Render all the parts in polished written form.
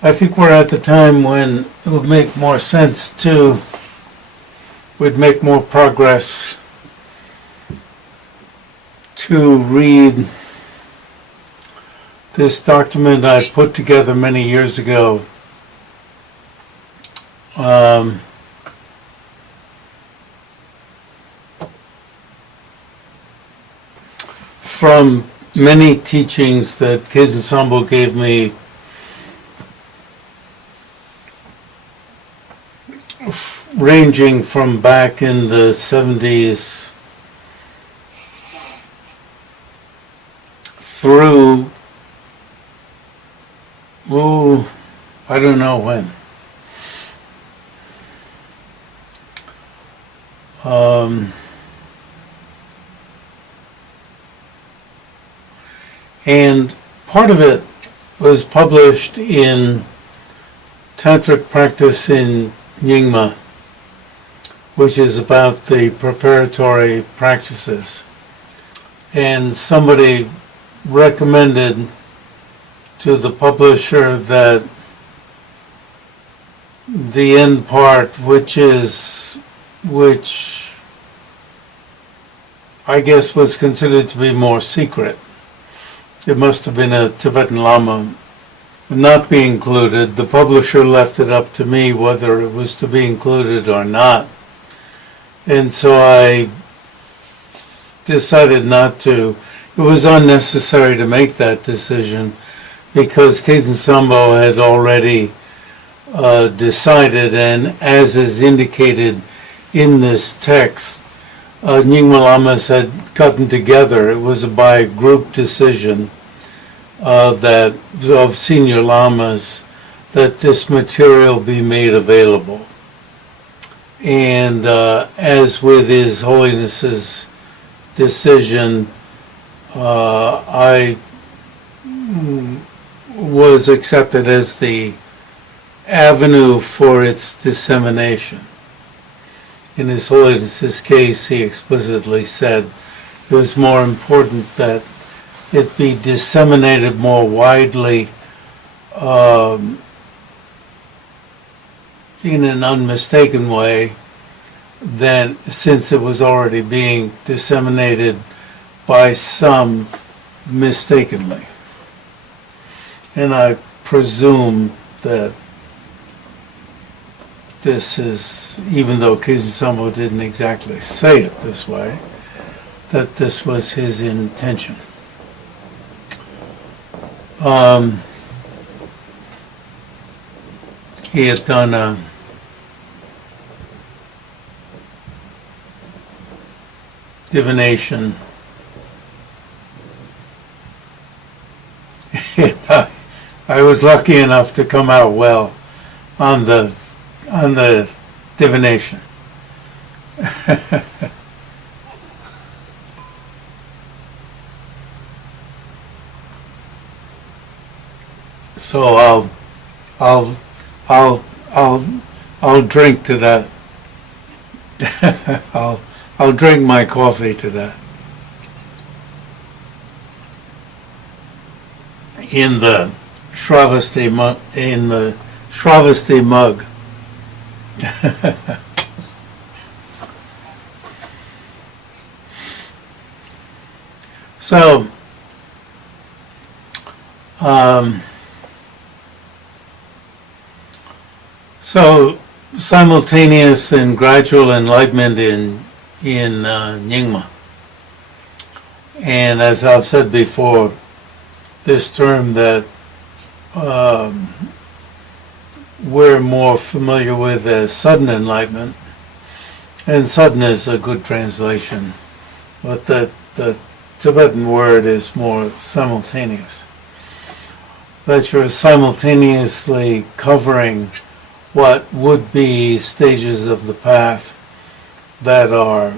I think we're at the time when it would make more sense to, would make more progress to read this document I put together many years ago. From many teachings that Khetsun Sangpo gave me ranging from back in the 70s through, I don't know when. And part of it was published in Tantric Practice in Nyingma, which is about the preparatory practices. And somebody recommended to the publisher that the end part, which I guess was considered to be more secret, it must have been a Tibetan Lama, not be included. The publisher left it up to me whether it was to be included or not. And so I decided not to. It was unnecessary to make that decision because Khetsun Sangpo had already decided, and as is indicated in this text, Nyingma lamas had gotten together. It was by group decision that of senior lamas that this material be made available. And as with His Holiness's decision, I was accepted as the avenue for its dissemination. In His Holiness's case, he explicitly said it was more important that it be disseminated more widely in an unmistaken way than since it was already being disseminated by some mistakenly. And I presume that this is, even though Khetsun Sangpo didn't exactly say it this way, that this was his intention. He had done a divination. I was lucky enough to come out well on the divination. So I'll drink to that. I'll drink my coffee to that. In the Shravasti mug. So, simultaneous and gradual enlightenment in Nyingma. And as I've said before, this term that we're more familiar with as sudden enlightenment, and sudden is a good translation, but the Tibetan word is more simultaneous. That you're simultaneously covering what would be stages of the path that are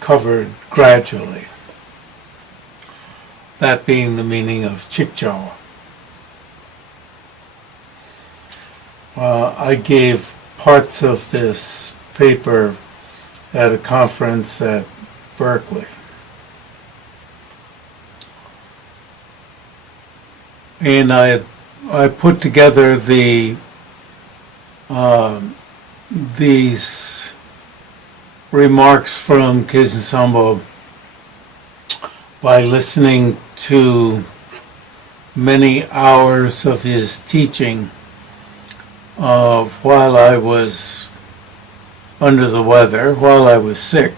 covered gradually. That being the meaning of Chikchawa. I gave parts of this paper at a conference at Berkeley. And I had I put together these remarks from Khetsun Sangpo by listening to many hours of his teaching while I was under the weather, while I was sick,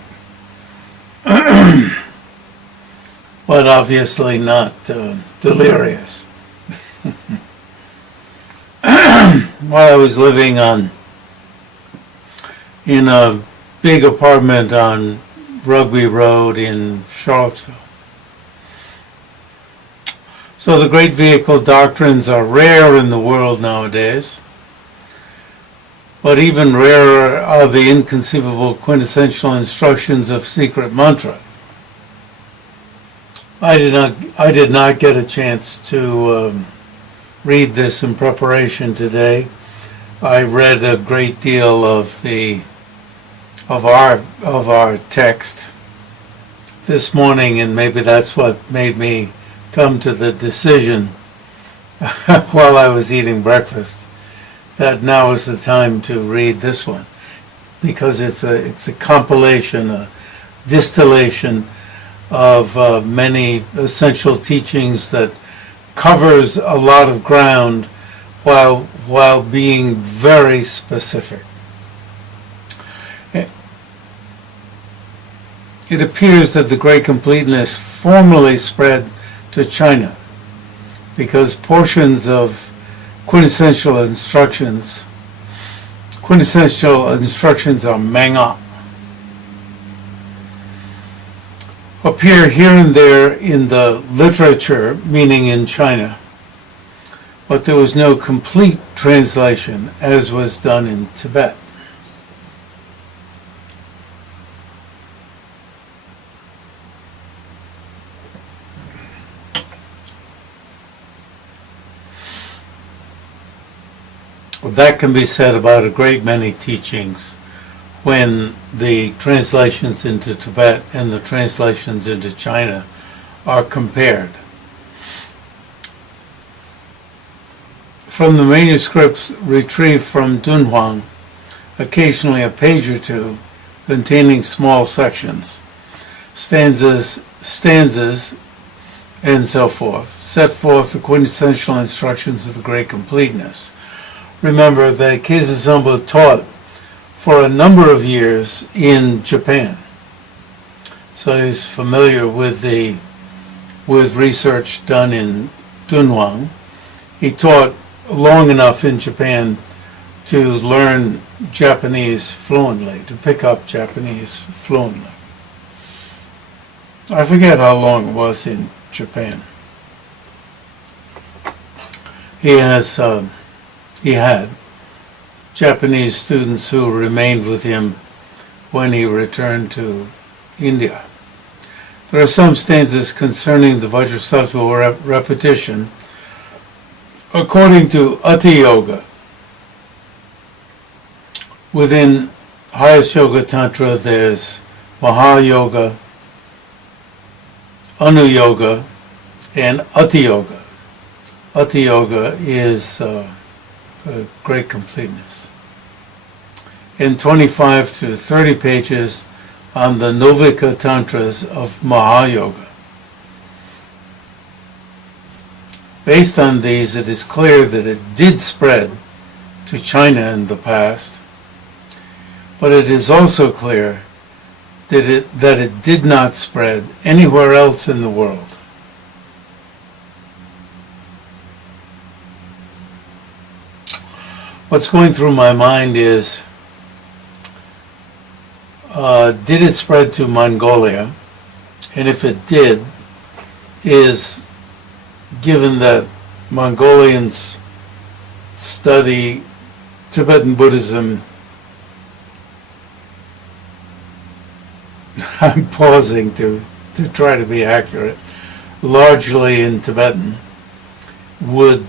but obviously not delirious. While I was living in a big apartment on Rugby Road in Charlottesville. So the great vehicle doctrines are rare in the world nowadays, but even rarer are the inconceivable quintessential instructions of secret mantra. I did not get a chance to read this in preparation today. I read a great deal of our text this morning, and maybe that's what made me come to the decision while I was eating breakfast that now is the time to read this one, because it's a compilation, a distillation of many essential teachings that covers a lot of ground while being very specific. It appears that the Great Completeness formally spread to China because portions of quintessential instructions are manga, appear here and there in the literature, meaning in China, but there was no complete translation as was done in Tibet. That can be said about a great many teachings when the translations into Tibet and the translations into China are compared. From the manuscripts retrieved from Dunhuang, occasionally a page or two containing small sections, stanzas, and so forth, set forth the quintessential instructions of the Great Completeness. Remember that Khetsun Sangpo taught for a number of years in Japan, so he's familiar with research done in Dunhuang. He taught long enough in Japan to learn Japanese fluently, to pick up Japanese fluently. I forget how long it was in Japan. He had Japanese students who remained with him when he returned to India. There are some stanzas concerning the Vajrasattva repetition. According to Ati Yoga, within highest Yoga Tantra there's Maha-yoga, Anu-yoga, and Ati Yoga. Ati Yoga is the Great Completeness. In 25 to 30 pages on the Novika Tantras of Maha-yoga. Based on these, it is clear that it did spread to China in the past, but it is also clear that it did not spread anywhere else in the world. What's going through my mind is, did it spread to Mongolia? And if it did, is given that Mongolians study Tibetan Buddhism, I'm pausing to try to be accurate, largely in Tibetan, would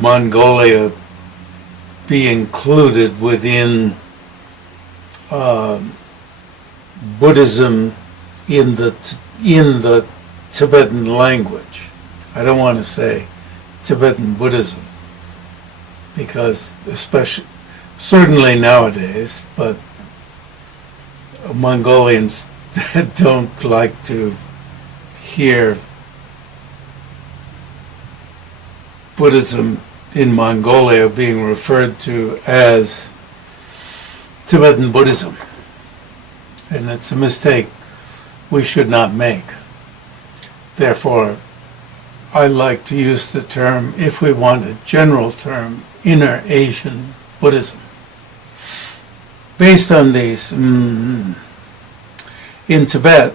Mongolia be included within Buddhism in the Tibetan language? I don't want to say Tibetan Buddhism, because especially, certainly nowadays, but Mongolians don't like to hear Buddhism in Mongolia being referred to as Tibetan Buddhism. And it's a mistake we should not make. Therefore, I like to use the term, if we want a general term, Inner Asian Buddhism. Based on these, in Tibet,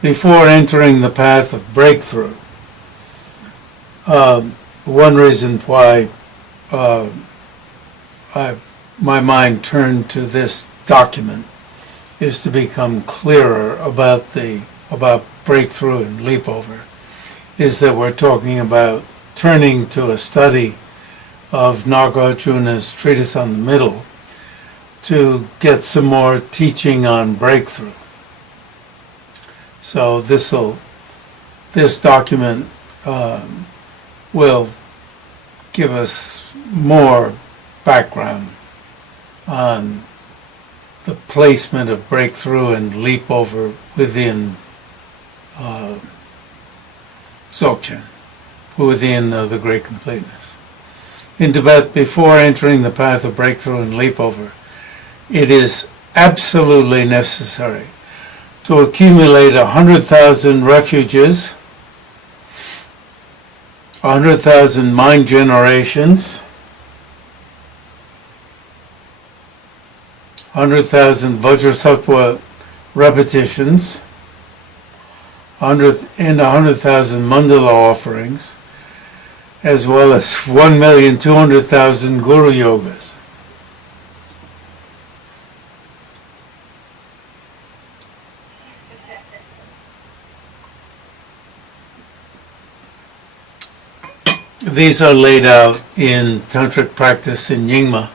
before entering the path of breakthrough, one reason why my mind turned to this document is to become clearer about breakthrough and leapover, is that we're talking about turning to a study of Nagarjuna's treatise on the middle to get some more teaching on breakthrough. So this document will give us more background on the placement of breakthrough and leapover within Dzogchen, within the Great Completeness. In Tibet, before entering the path of breakthrough and leapover, it is absolutely necessary to accumulate 100,000 refuges, 100,000 mind generations, 100,000 Vajrasattva repetitions, and 100,000 mandala offerings, as well as 1,200,000 Guru Yogas. These are laid out in Tantric practice in Nyingma.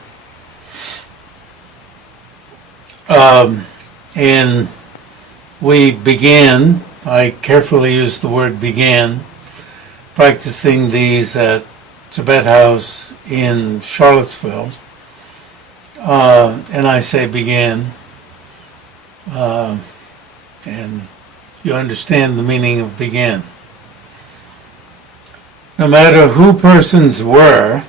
And we began, I carefully use the word began, practicing these at Tibet House in Charlottesville. And I say began, and you understand the meaning of began. No matter who persons were,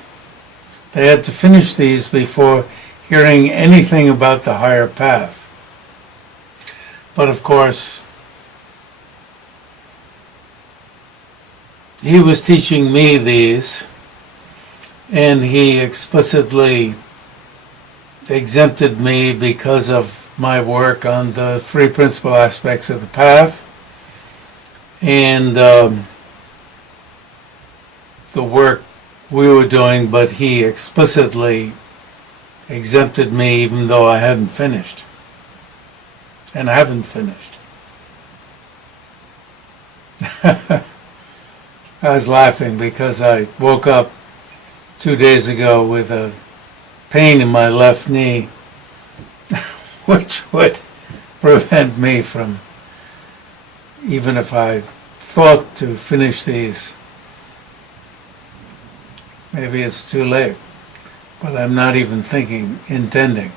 they had to finish these before hearing anything about the higher path. But of course, he was teaching me these, and he explicitly exempted me because of my work on the three principal aspects of the path, and the work we were doing, but he explicitly exempted me even though I hadn't finished. And I haven't finished. I was laughing because I woke up 2 days ago with a pain in my left knee, which would prevent me from, even if I thought to finish these, maybe it's too late, but I'm not even intending.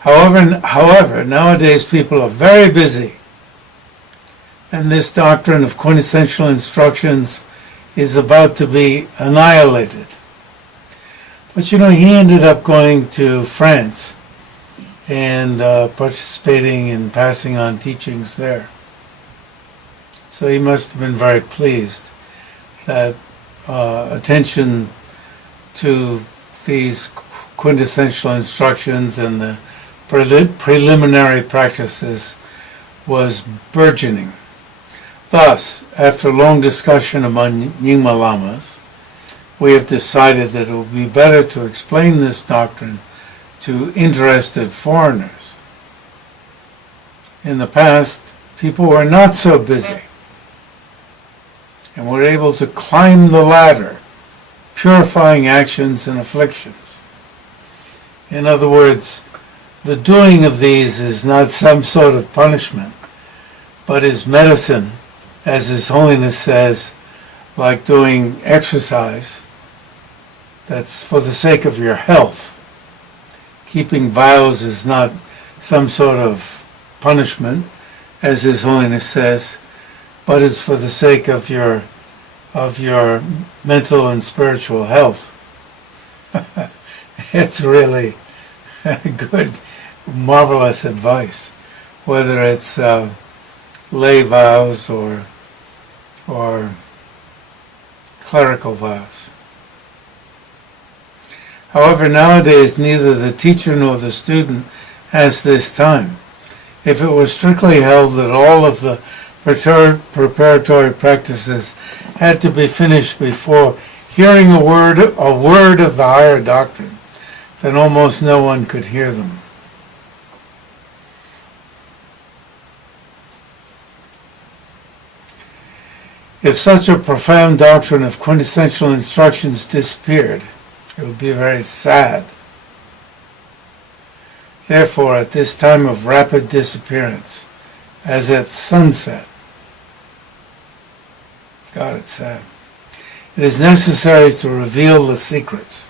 However, nowadays people are very busy, and this doctrine of quintessential instructions is about to be annihilated. But you know, he ended up going to France and participating in passing on teachings there. So he must have been very pleased that attention to these quintessential instructions and the preliminary practices was burgeoning. Thus, after long discussion among Nyingma lamas, we have decided that it would be better to explain this doctrine to interested foreigners. In the past, people were not so busy and were able to climb the ladder, purifying actions and afflictions. In other words, the doing of these is not some sort of punishment, but is medicine, as His Holiness says, like doing exercise that's for the sake of your health. Keeping vows is not some sort of punishment, as His Holiness says, but is for the sake of your mental and spiritual health. It's really good, marvelous advice, whether it's lay vows or clerical vows. However, nowadays neither the teacher nor the student has this time. If it was strictly held that all of the preparatory practices had to be finished before hearing a word of the higher doctrine, then almost no one could hear them. If such a profound doctrine of quintessential instructions disappeared, it would be very sad. Therefore, at this time of rapid disappearance, as at sunset, God, it's sad, it is necessary to reveal the secrets.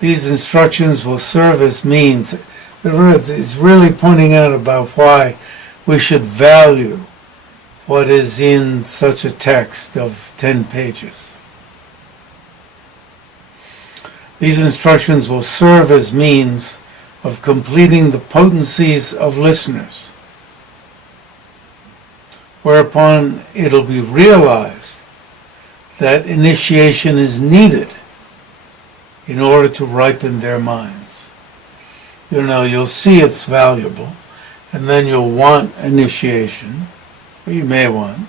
These instructions will serve as means. It's really pointing out about why we should value what is in such a text of 10 pages. These instructions will serve as means of completing the potencies of listeners, whereupon it'll be realized that initiation is needed in order to ripen their minds. You'll see it's valuable, and then you'll want initiation, or you may want,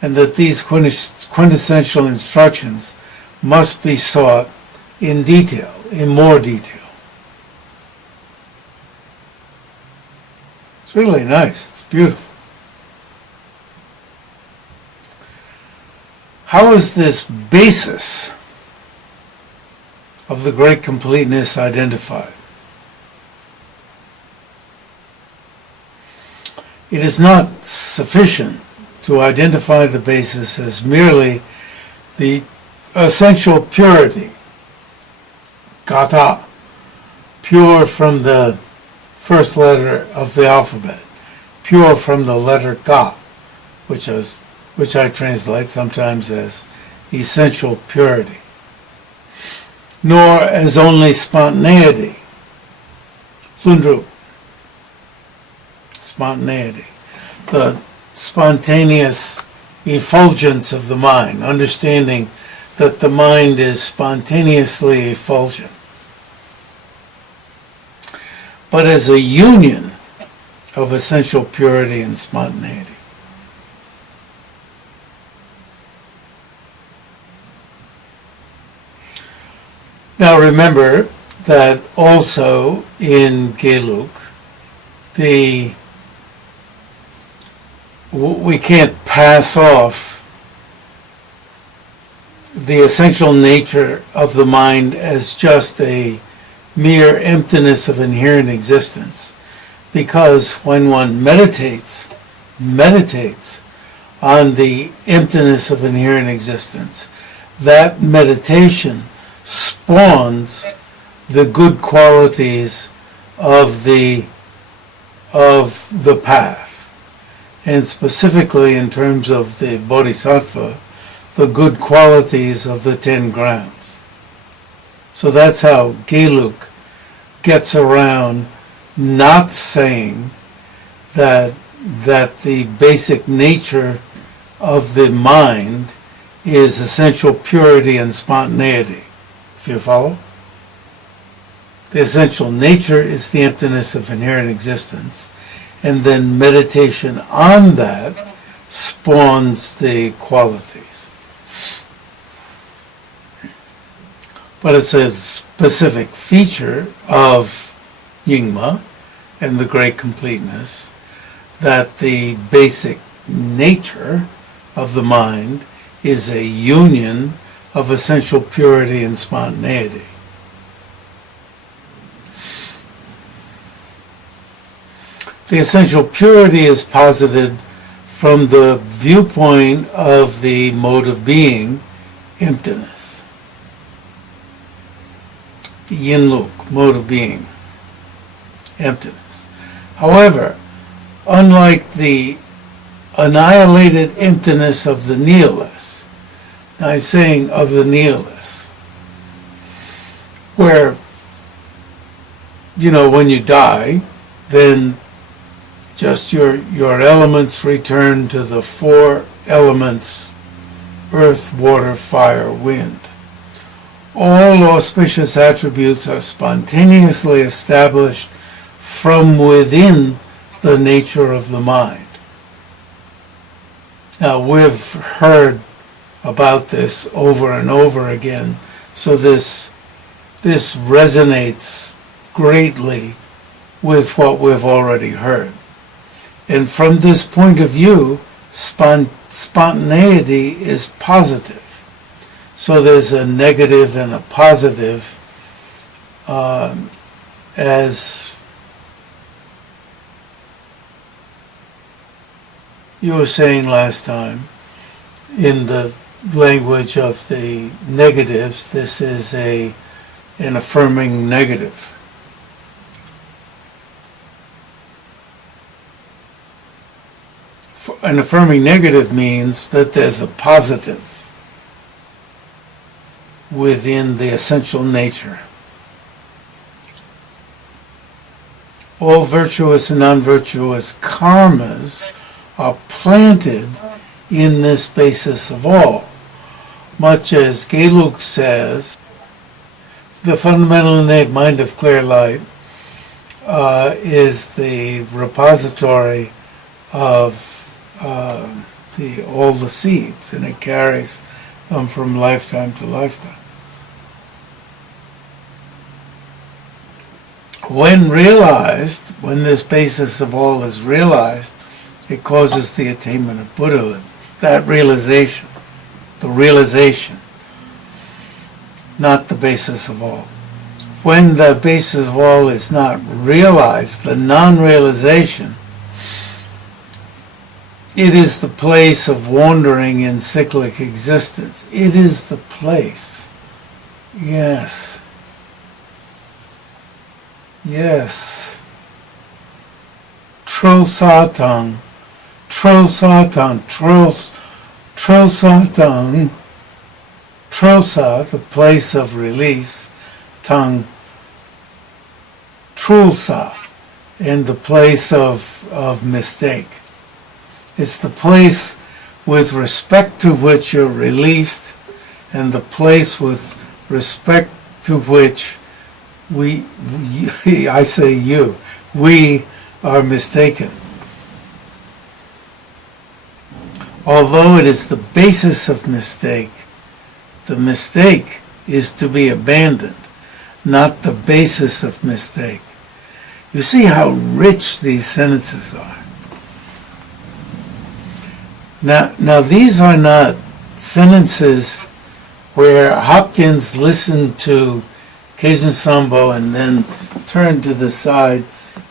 and that these quintessential instructions must be sought in detail, in more detail. It's really nice. It's beautiful. How is this basis of the Great Completeness identified? It is not sufficient to identify the basis as merely the essential purity, kata, pure from the first letter of the alphabet, pure from the letter ka, which I translate sometimes as essential purity, nor as only spontaneity, sundru, spontaneity, the spontaneous effulgence of the mind, understanding that the mind is spontaneously effulgent, but as a union of essential purity and spontaneity. Now remember that also in Geluk, we can't pass off the essential nature of the mind as just a mere emptiness of inherent existence, because when one meditates on the emptiness of inherent existence, that meditation spawns the good qualities of the path, and specifically in terms of the bodhisattva, the good qualities of the 10 grounds. So that's how Geluk gets around not saying that the basic nature of the mind is essential purity and spontaneity. If you follow? The essential nature is the emptiness of inherent existence, and then meditation on that spawns the qualities. But it's a specific feature of Nyingma and the Great Completeness that the basic nature of the mind is a union of essential purity and spontaneity. The essential purity is posited from the viewpoint of the mode of being, emptiness. Yin-luk, mode of being, emptiness. However, unlike the annihilated emptiness of the nihilist, now I'm saying of the nihilist, where, when you die, then just your elements return to the four elements: earth, water, fire, wind. All auspicious attributes are spontaneously established from within the nature of the mind. Now, we've heard about this over and over again, so this resonates greatly with what we've already heard. And from this point of view, spontaneity is positive. So there's a negative and a positive, as you were saying last time, in the language of the negatives, this is an affirming negative. An affirming negative means that there's a positive within the essential nature. All virtuous and non-virtuous karmas are planted in this basis of all. Much as Geluk says, the fundamental innate mind of clear light is the repository of all the seeds, and it carries them from lifetime to lifetime. When realized, when this basis of all is realized, it causes the attainment of Buddhahood. That realization, the realization, not the basis of all. When the basis of all is not realized, the non-realization, it is the place of wandering in cyclic existence. It is the place. Yes. Yes. Tro-satang. Tro-satang. Tro-satang. Trosa, the place of release. Tang. Trulsa, and the place of mistake. It's the place with respect to which you're released, and the place with respect to which we are mistaken. Although it is the basis of mistake, the mistake is to be abandoned, not the basis of mistake. You see how rich these sentences are. Now these are not sentences where Hopkins listened to Khetsun Sangpo and then turned to the side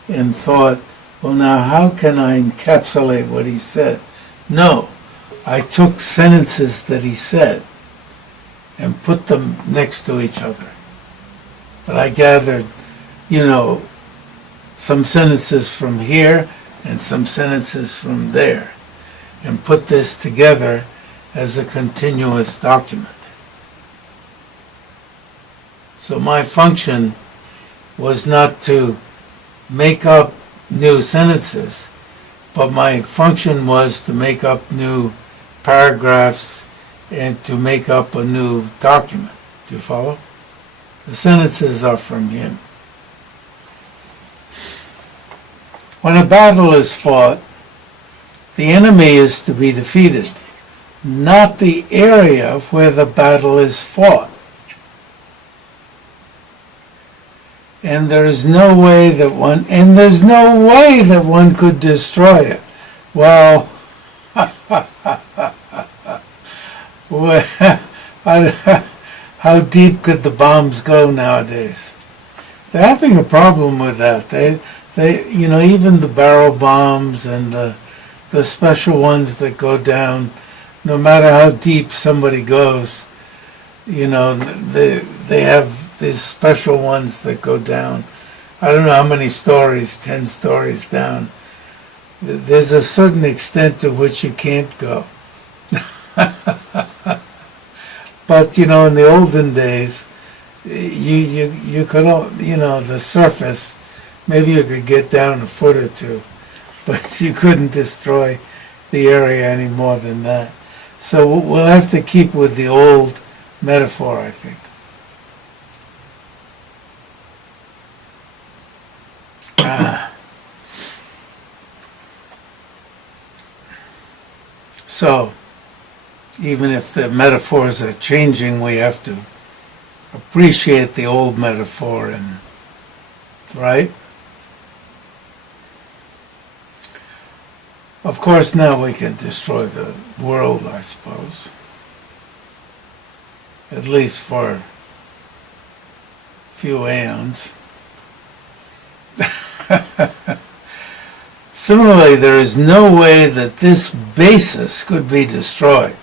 and thought, well, now how can I encapsulate what he said? No, I took sentences that he said and put them next to each other. But I gathered, some sentences from here and some sentences from there, and put this together as a continuous document. So my function was not to make up new sentences, but my function was to make up new paragraphs and to make up a new document. Do you follow? The sentences are from him. When a battle is fought, the enemy is to be defeated, not the area where the battle is fought. And there's no way that one could destroy it. Well, how deep could the bombs go nowadays? They're having a problem with that. They even the barrel bombs and the the special ones that go down, no matter how deep somebody goes, they have these special ones that go down. I don't know how many stories, 10 stories down. There's a certain extent to which you can't go. But, in the olden days, you could, the surface, maybe you could get down a foot or two, but you couldn't destroy the area any more than that. So we'll have to keep with the old metaphor, I think. So, even if the metaphors are changing, we have to appreciate the old metaphor, and right? Of course, now we can destroy the world, I suppose. At least for a few aeons. Similarly, there is no way that this basis could be destroyed.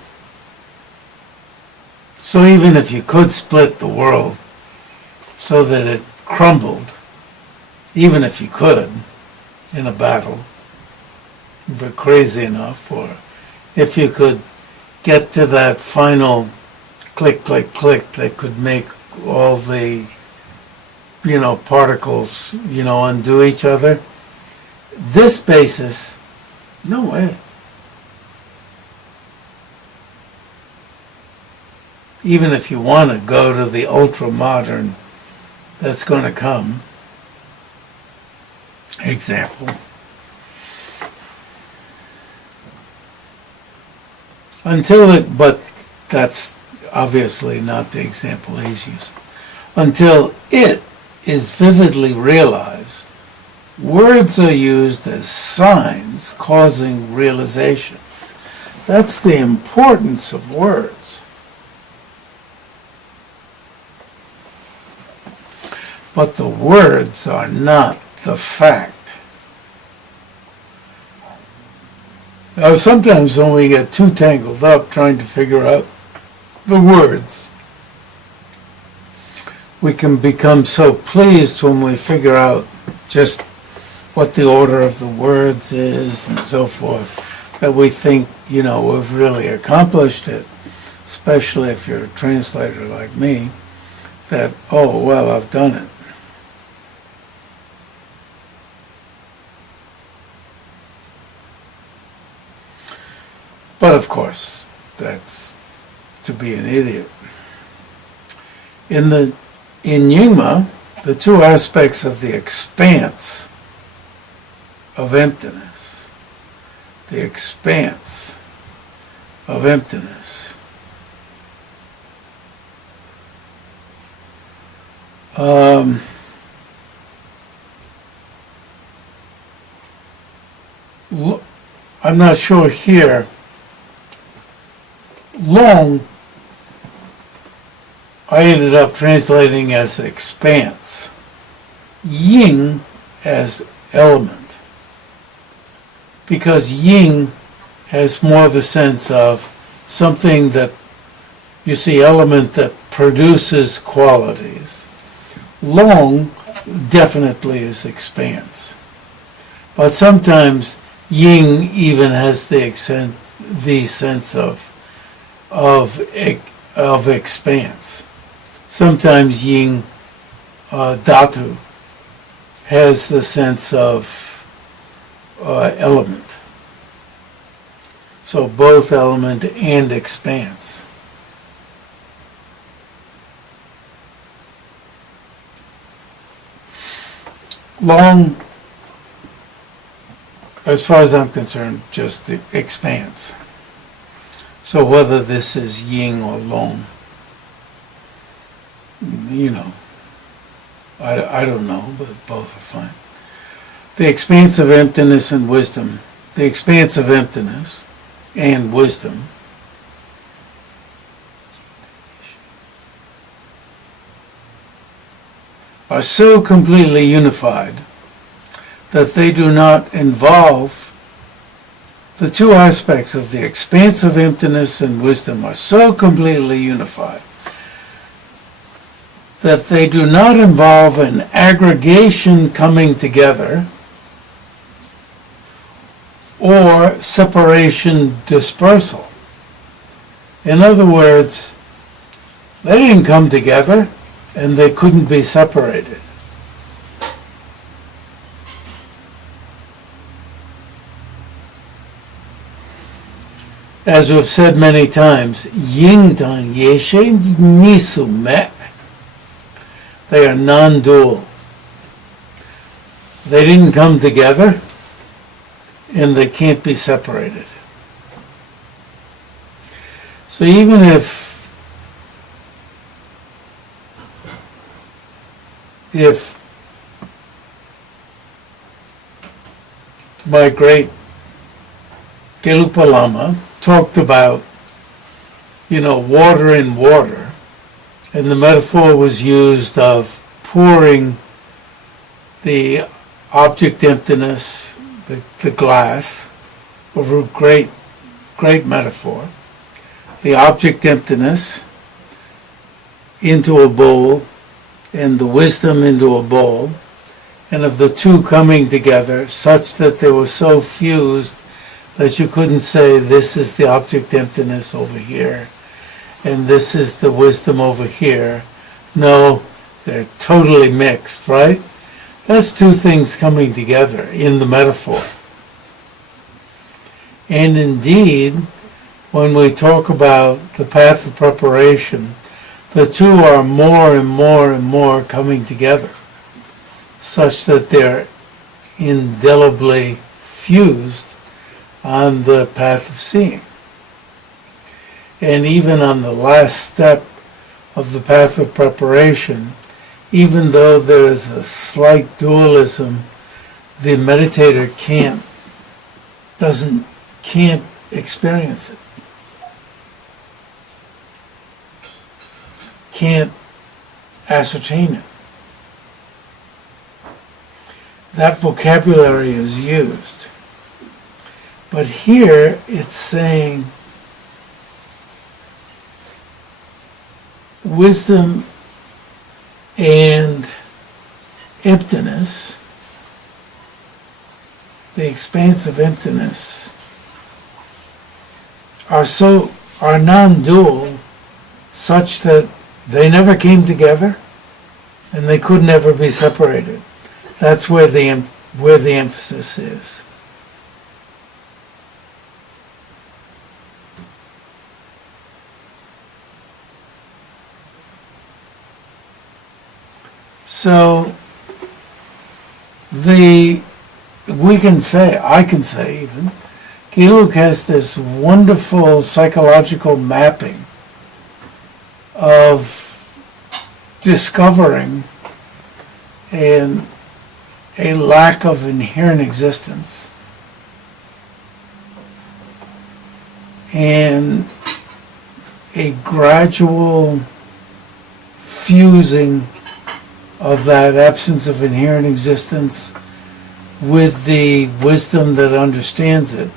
So even if you could split the world so that it crumbled, even if you could, in a battle, if you're crazy enough, or if you could get to that final click, click, click that could make all the, particles, undo each other, this basis, no way. Even if you want to go to the ultra-modern that's going to come, example. But that's obviously not the example he's using. Until it is vividly realized, words are used as signs causing realization. That's the importance of words. But the words are not the fact. Now, sometimes when we get too tangled up trying to figure out the words, we can become so pleased when we figure out just what the order of the words is and so forth, that we think, we've really accomplished it, especially if you're a translator like me, that, oh, well, I've done it. But of course, that's to be an idiot. In Nyingma, the two aspects of the expanse of emptiness, the expanse of emptiness, I'm not sure here. Long, I ended up translating as expanse. Ying as element. Because yin has more the sense of something that, you see, element that produces qualities. Long definitely is expanse. But sometimes yin even has the sense of expanse. Sometimes yin dhatu has the sense of element. So both element and expanse. Long, as far as I'm concerned, just the expanse. So whether this is yin or long, I don't know, but both are fine. The expanse of emptiness and wisdom, the expanse of emptiness and wisdom are so completely unified that they do not involve the two aspects of the expansive emptiness and wisdom are so completely unified that they do not involve an aggregation coming together or separation dispersal. In other words, they didn't come together and they couldn't be separated. As we've said many times, yin tang yeshe nisu me. They are non-dual. They didn't come together, and they can't be separated. So even if my great Gelugpa Lama talked about, water in water, and the metaphor was used of pouring the object emptiness, the glass, over a great metaphor, the object emptiness into a bowl and the wisdom into a bowl, and of the two coming together such that they were so fused that you couldn't say this is the object emptiness over here and this is the wisdom over here. No, they're totally mixed, right? That's two things coming together in the metaphor. And indeed, when we talk about the path of preparation, the two are more and more and more coming together, such that they're indelibly fused on the path of seeing. And even on the last step of the path of preparation, even though there is a slight dualism, the meditator can't experience it. Can't ascertain it. That vocabulary is used. But here it's saying wisdom and emptiness, the expansive emptiness, are non-dual, such that they never came together and they could never be separated. That's where the emphasis is. So I can say even, Gelug has this wonderful psychological mapping of discovering a lack of inherent existence and a gradual fusing of that absence of inherent existence with the wisdom that understands it.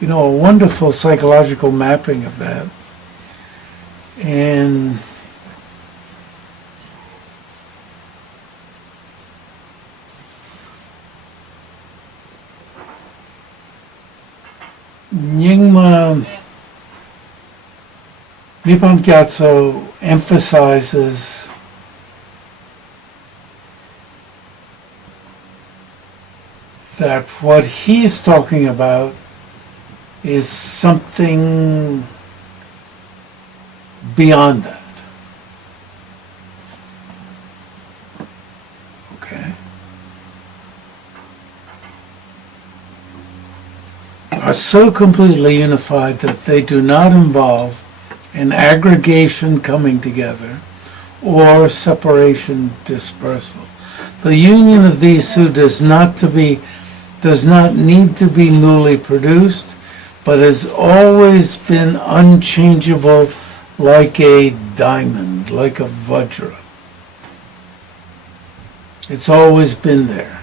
A wonderful psychological mapping of that. And Nyingma Mi-pam-gya-tsho emphasizes that what he's talking about is something beyond that. Okay? Are so completely unified that they do not involve an aggregation coming together or separation dispersal. The union of these two does not need to be newly produced, but has always been unchangeable like a diamond, like a vajra. It's always been there,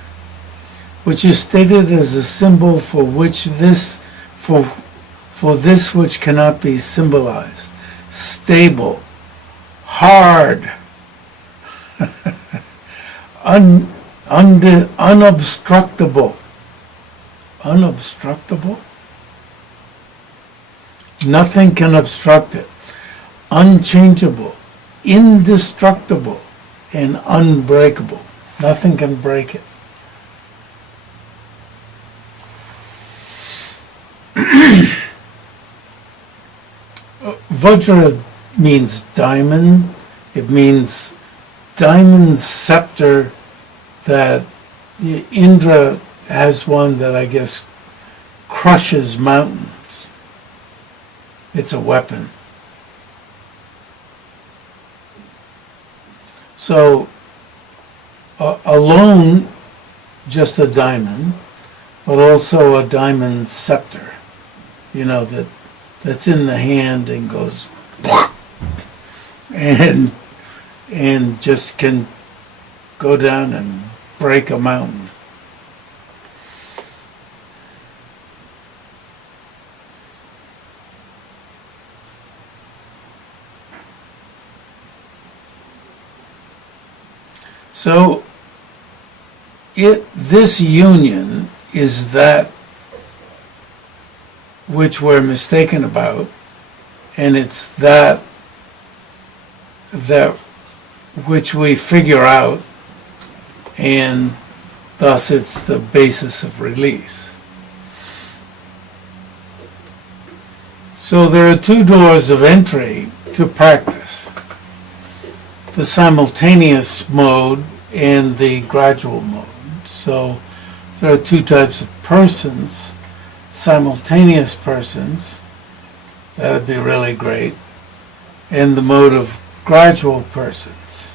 which is stated as a symbol for which this for this which cannot be symbolized, stable, hard, unobstructable. Unobstructable? Nothing can obstruct it. Unchangeable, indestructible, and unbreakable. Nothing can break it. Vajra means diamond. It means diamond scepter that Indra has one that I guess crushes mountains. It's a weapon. So, alone, just a diamond, but also a diamond scepter, that's in the hand and goes and just can go down and break a mountain. So this union is that which we're mistaken about, and it's that which we figure out, and thus it's the basis of release. So there are two doors of entry to practice: the simultaneous mode and the gradual mode. So there are two types of persons: simultaneous persons, that would be really great, and the mode of gradual persons.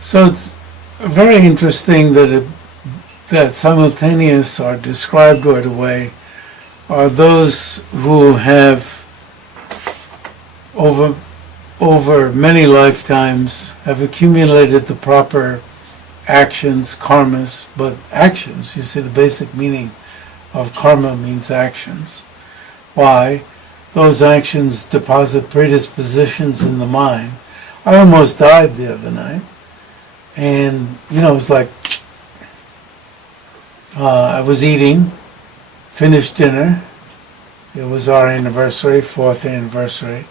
So it's very interesting that simultaneous are described right away are those who have over many lifetimes have accumulated the proper actions, karmas, but actions, you see the basic meaning of karma means actions. Why? Those actions deposit predispositions in the mind. I almost died the other night, and it was like I was eating, finished dinner. It was our anniversary, 4th anniversary.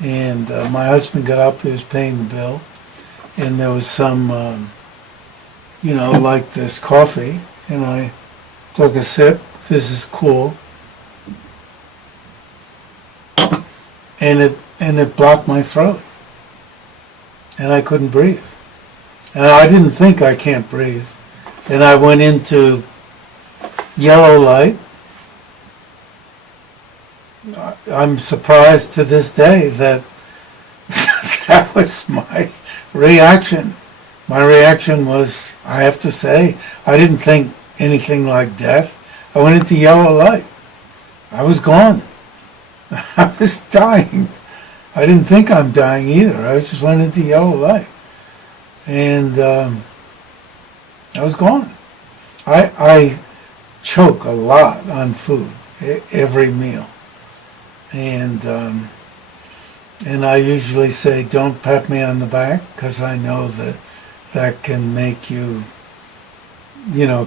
And my husband got up, he was paying the bill. And there was some, like this coffee. And I took a sip. This is cool. And it blocked my throat. And I couldn't breathe. And I didn't think I can't breathe. And I went into yellow light. I'm surprised to this day that that was my reaction. My reaction was, I have to say, I didn't think anything like death. I went into yellow light. I was gone. I was dying. I didn't think I'm dying either. I just went into yellow light. And I was gone. I choke a lot on food, every meal. And I usually say, don't pat me on the back, because I know that can make you,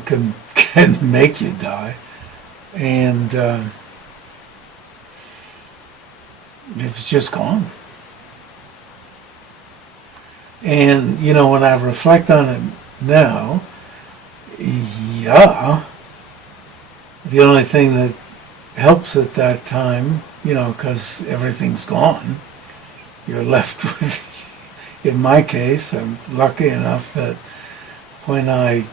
can make you die. And it's just gone. And, when I reflect on it now, the only thing that helps at that time, because everything's gone, you're left with, in my case, I'm lucky enough that when I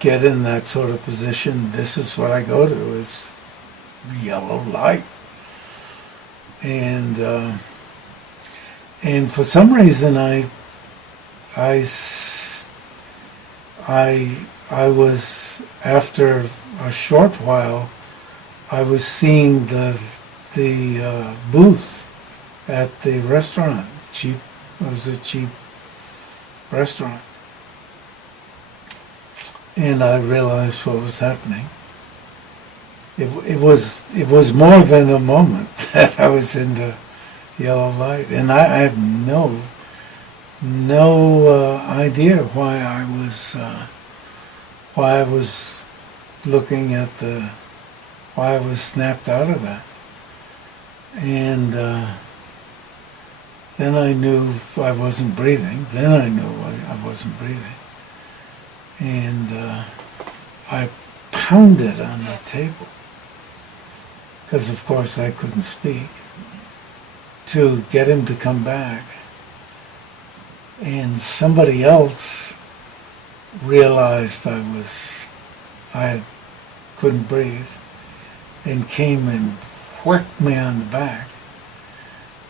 get in that sort of position, this is what I go to, is yellow light. And for some reason I was, after a short while, I was seeing the booth at the restaurant. It was a cheap restaurant. And I realized what was happening. It was more than a moment that I was in the yellow light, and I have no idea why I was looking at why I was snapped out of that. And then I knew I wasn't breathing. Then I knew I wasn't breathing. And I pounded on the table, because of course I couldn't speak, to get him to come back. And somebody else realized I couldn't breathe, and came and whacked me on the back.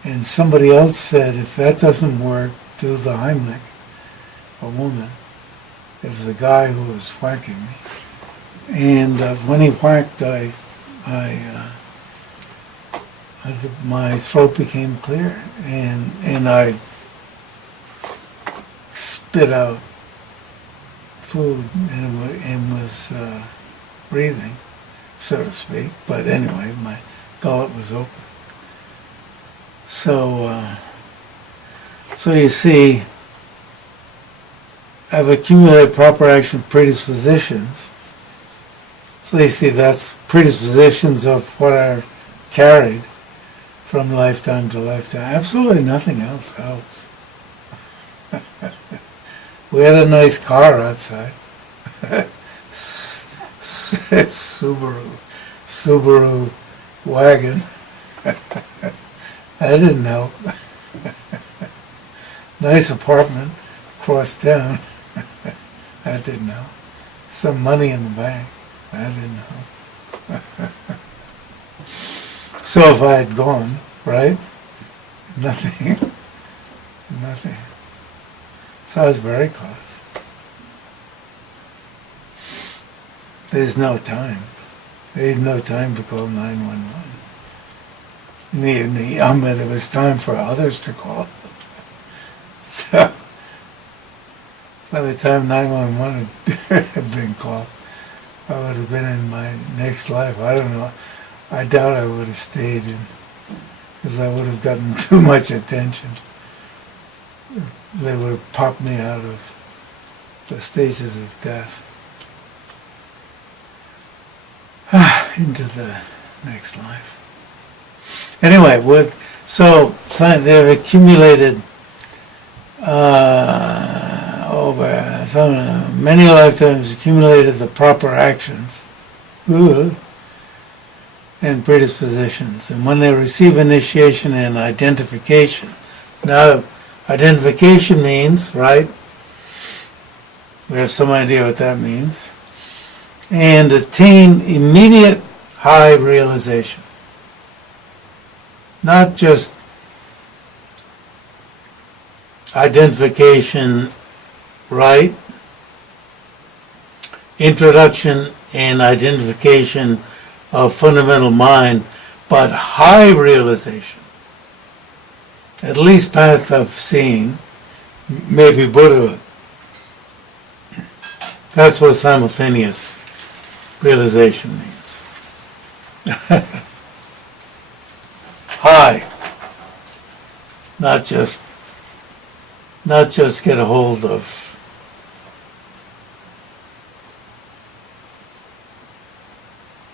And somebody else said, if that doesn't work, do the Heimlich, a woman. It was a guy who was whacking me. And when he whacked, my throat became clear, and I spit out food and was breathing, so to speak. But anyway, my gullet was open. So you see, I've accumulated proper action predispositions. So you see, that's predispositions of what I've carried from lifetime to lifetime. Absolutely nothing else helps. We had a nice car outside. Subaru wagon. That didn't help. Nice apartment across town. That didn't help. Some money in the bank. That didn't help. So if I had gone, right? Nothing. Nothing. So I was very close. There's no time. There's no time to call 911. But it was time for others to call. So by the time 911 had been called, I would have been in my next life. I don't know. I doubt I would have stayed in, because I would have gotten too much attention. They would have popped me out of the stages of death into the next life. Anyway, they've accumulated over many lifetimes, accumulated the proper actions and predispositions. And when they receive initiation and identification, now identification means, right? We have some idea what that means. And attain immediate high realization. Not just identification, right? Introduction and identification of fundamental mind, but high realization. At least path of seeing, maybe Buddhahood. That's what simultaneous realization means. High. Not just get a hold of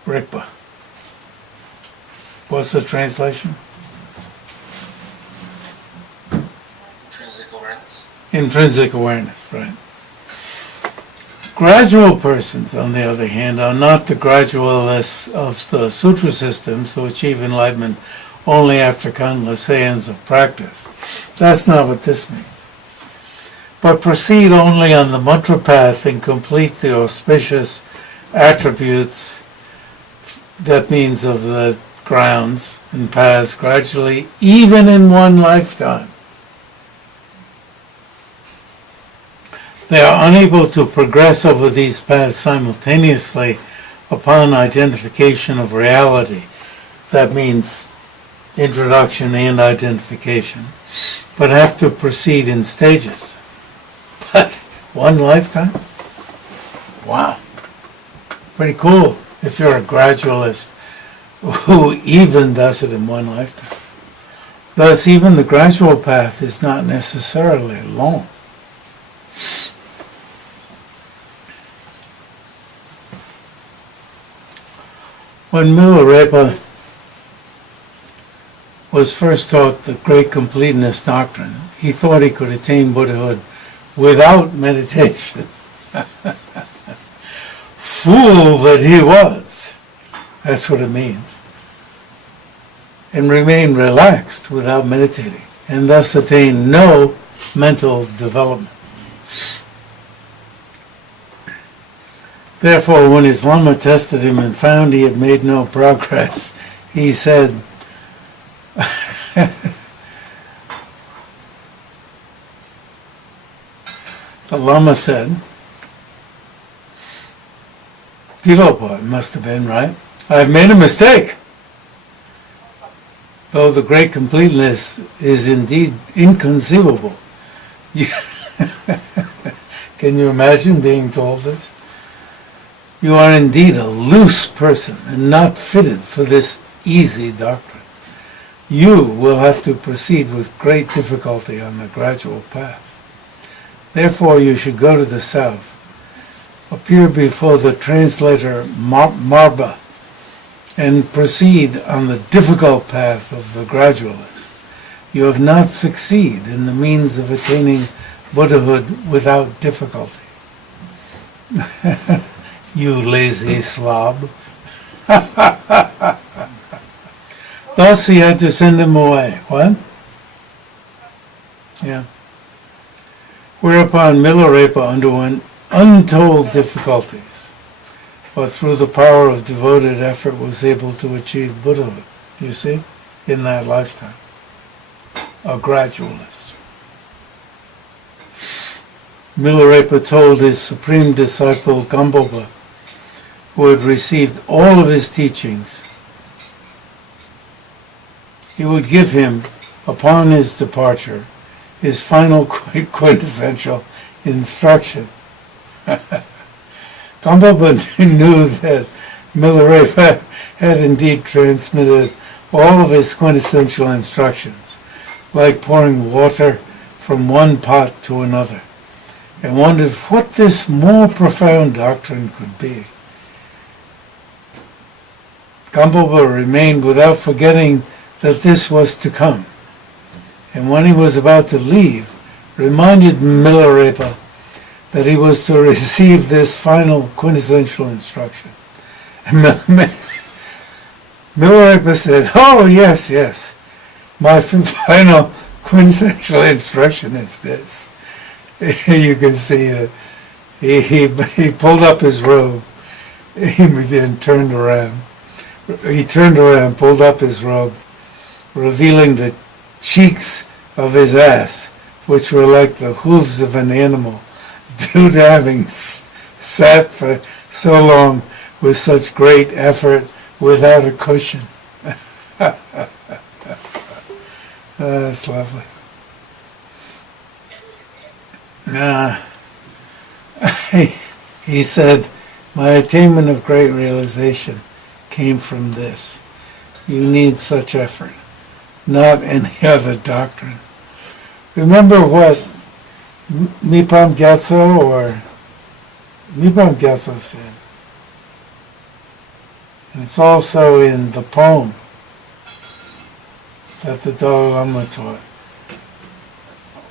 Rigpa. What's the translation? Intrinsic awareness. Intrinsic awareness, right. Gradual persons, on the other hand, are not the gradualists of the sutra systems who achieve enlightenment only after countless aeons of practice. That's not what this means. But proceed only on the mantra path and complete the auspicious attributes, that means of the grounds and paths, gradually, even in one lifetime. They are unable to progress over these paths simultaneously upon identification of reality. That means introduction and identification, but have to proceed in stages. 1 lifetime? Wow. Pretty cool if you're a gradualist who even does it in 1 lifetime. Thus, even the gradual path is not necessarily long. When Milarepa was first taught the Great Completeness doctrine, he thought he could attain Buddhahood without meditation. Fool that he was. That's what it means. And remain relaxed without meditating, and thus attain no mental development. Therefore, when his lama tested him and found he had made no progress, he said, the lama said, Tilopa, it must have been, right? I've made a mistake. Though the Great Completeness is indeed inconceivable. Can you imagine being told this? You are indeed a loose person and not fitted for this easy doctrine. You will have to proceed with great difficulty on the gradual path. Therefore you should go to the south, appear before the translator Marba, and proceed on the difficult path of the gradualist. You have not succeeded in the means of attaining Buddhahood without difficulty. You lazy slob. Thus he had to send him away. What? Yeah. Whereupon Milarepa underwent untold difficulties, but through the power of devoted effort was able to achieve Buddhahood, you see, in that lifetime. A gradualist. Milarepa told his supreme disciple Gampopa, who had received all of his teachings, he would give him, upon his departure, his final quintessential instruction. Gampopa knew that Milarepa had indeed transmitted all of his quintessential instructions, like pouring water from one pot to another, and wondered what this more profound doctrine could be. Gampopa remained without forgetting that this was to come, and when he was about to leave, reminded Milarepa that he was to receive this final quintessential instruction. And Milarepa said, "Oh, yes, my final quintessential instruction is this." You can see that he pulled up his robe, he then turned around. He turned around, pulled up his robe, revealing the cheeks of his ass, which were like the hooves of an animal, due to having sat for so long with such great effort without a cushion. That's lovely. He said, my attainment of great realization came from this. You need such effort, not any other doctrine. Remember what Mipam-gyatsho said. And it's also in the poem that the Dalai Lama taught.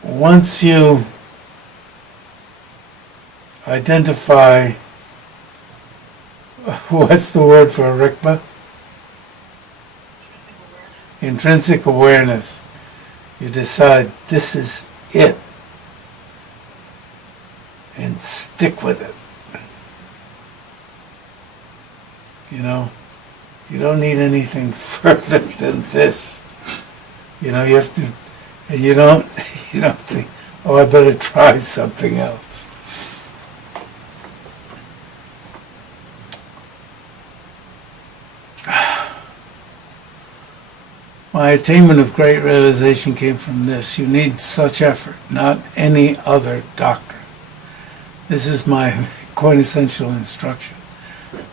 Once you identify, what's the word for rikpa? Intrinsic awareness. You decide this is it and stick with it. You know, you don't need anything further than this. You know, you have to, and you don't think, oh, I better try something else. My attainment of great realization came from this. You need such effort, not any other doctrine. This is my quintessential instruction.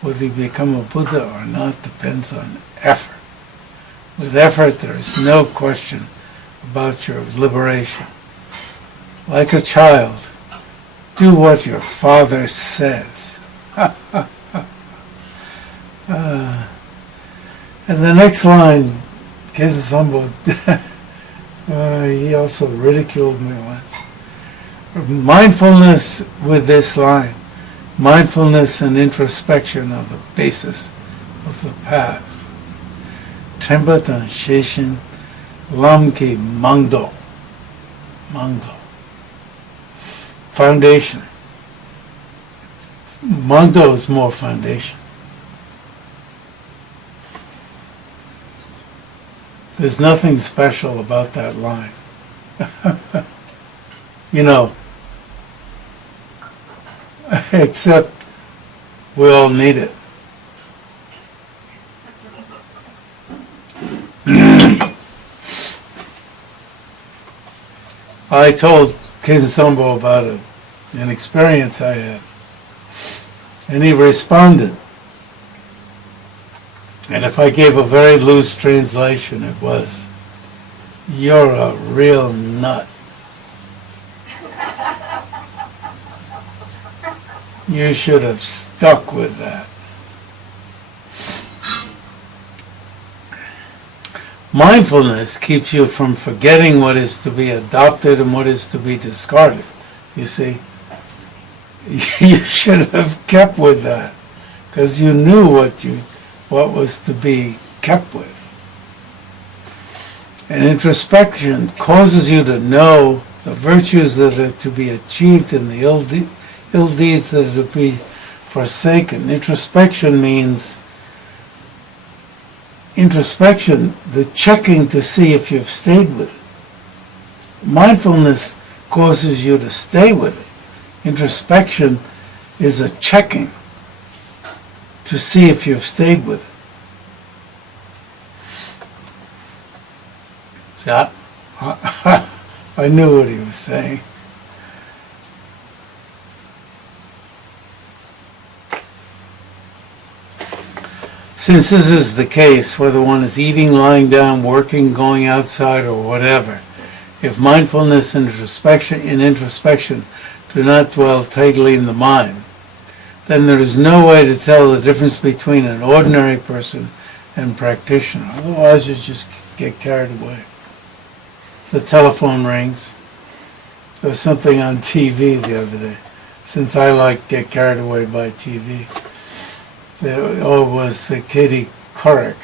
Whether you become a Buddha or not depends on effort. With effort, there is no question about your liberation. Like a child, do what your father says. And the next line, Khetsun Sangpo, he also ridiculed me once. Mindfulness with this line. Mindfulness and introspection are the basis of the path. Tenpa tan sheshin lam ki mangdo. Mangdo. Foundation. Mangdo is more foundation. There's nothing special about that line. You know, except we all need it. I told Khetsun Sangpo about an experience I had, and he responded. And if I gave a very loose translation, it was, "You're a real nut. You should have stuck with that." Mindfulness keeps you from forgetting what is to be adopted and what is to be discarded. You see, you should have kept with that because you knew what was to be kept with. And introspection causes you to know the virtues that are to be achieved and the ill deeds that are to be forsaken. Introspection means the checking to see if you've stayed with it. Mindfulness causes you to stay with it. Introspection is a checking to see if you've stayed with it. So I knew what he was saying. Since this is the case, whether one is eating, lying down, working, going outside, or whatever, if mindfulness and introspection do not dwell tightly in the mind, then there is no way to tell the difference between an ordinary person and practitioner. Otherwise, you just get carried away. The telephone rings. There was something on TV the other day. Since I get carried away by TV. It was Katie Couric.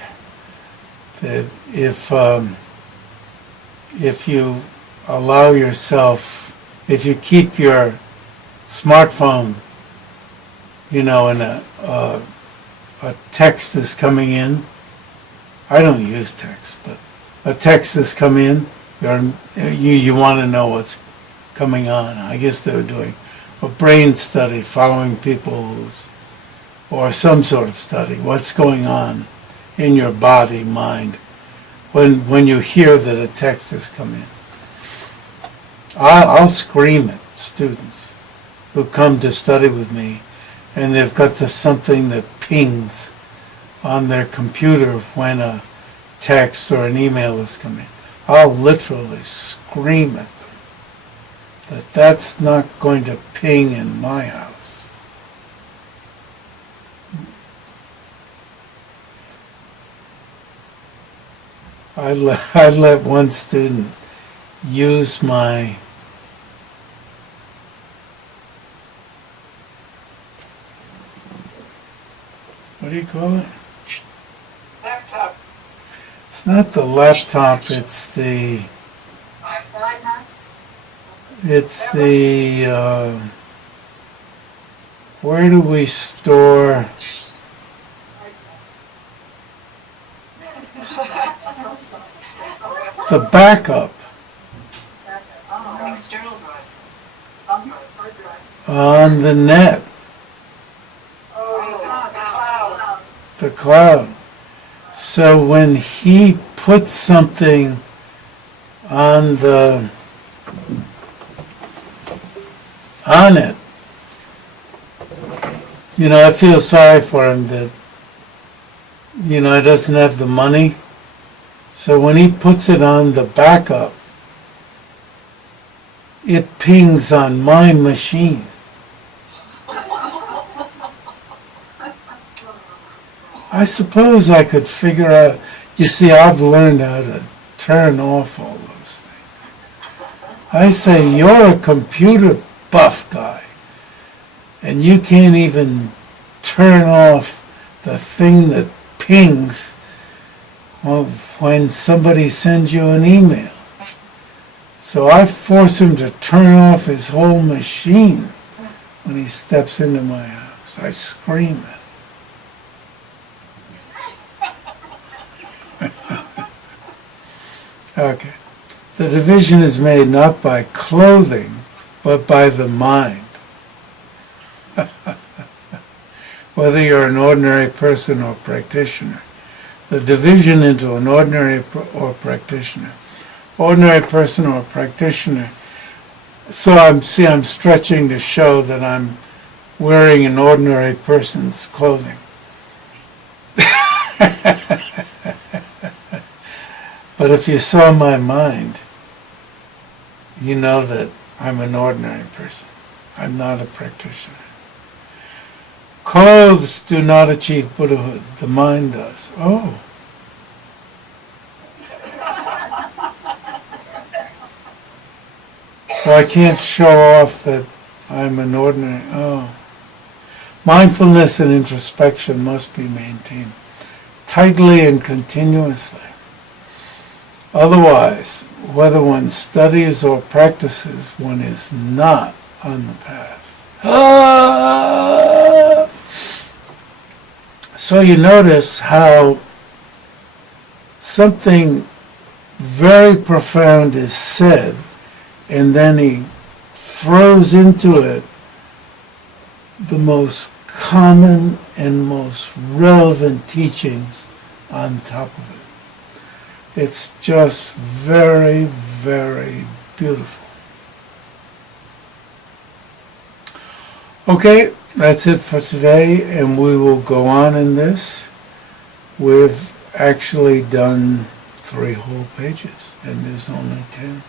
That if you allow yourself, if you keep your smartphone, and a text is coming in. I don't use text, but a text has come in. You want to know what's coming on. I guess they were doing a brain study following people or some sort of study. What's going on in your body, mind, when you hear that a text has come in. I'll scream at students who come to study with me, and they've got something that pings on their computer when a text or an email has come in. I'll literally scream at them that's not going to ping in my house. I let one student use my what do you call it? Laptop. It's not the laptop, it's the where do we store the backup? External drive. On the net, the cloud. So when he puts something on it, I feel sorry for him that, he doesn't have the money. So when he puts it on the backup, it pings on my machine. I suppose I could figure out, you see, I've learned how to turn off all those things. I say, you're a computer buff guy, and you can't even turn off the thing that pings when somebody sends you an email. So I force him to turn off his whole machine when he steps into my house. I scream at him. Okay. The division is made not by clothing, but by the mind. Whether you're an ordinary person or practitioner. The division into an ordinary or practitioner. Ordinary person or practitioner. So I'm stretching to show that I'm wearing an ordinary person's clothing. But if you saw my mind, you know that I'm an ordinary person. I'm not a practitioner. Clothes do not achieve Buddhahood. The mind does. Oh. So I can't show off that I'm an ordinary. Oh. Mindfulness and introspection must be maintained tightly and continuously. Otherwise, whether one studies or practices, one is not on the path. So you notice how something very profound is said, and then he throws into it the most common and most relevant teachings on top of it. It's just very, very beautiful. Okay, that's it for today, and we will go on in this. We've actually done 3 whole pages, and there's only 10.